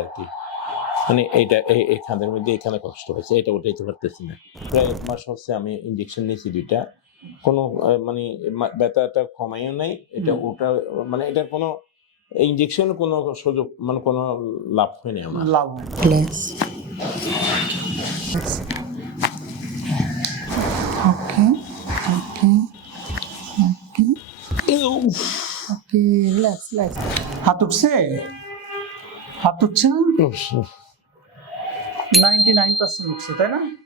আর কি মানে এইটা এখানের মধ্যে এখানে কষ্ট হয়েছে, এটা উঠাইতে পারতেছি না। প্রায় 1 মাস হচ্ছে আমি ইঞ্জেকশন নিয়েছি 2টা, কোনো মানে ব্যথাটা কমাইও নাই, এটা ওটা মানে এটার কোনো ইঞ্জেকশন কোনো সুযোগ মানে কোনো লাভ হয়নি আমার। লাভ হয় না। Relax. Okay. Okay. Okay. Okay. Relax. Relax. হাত উঠছে? হাত উঠছে না? 99% উঠছে, তাই না?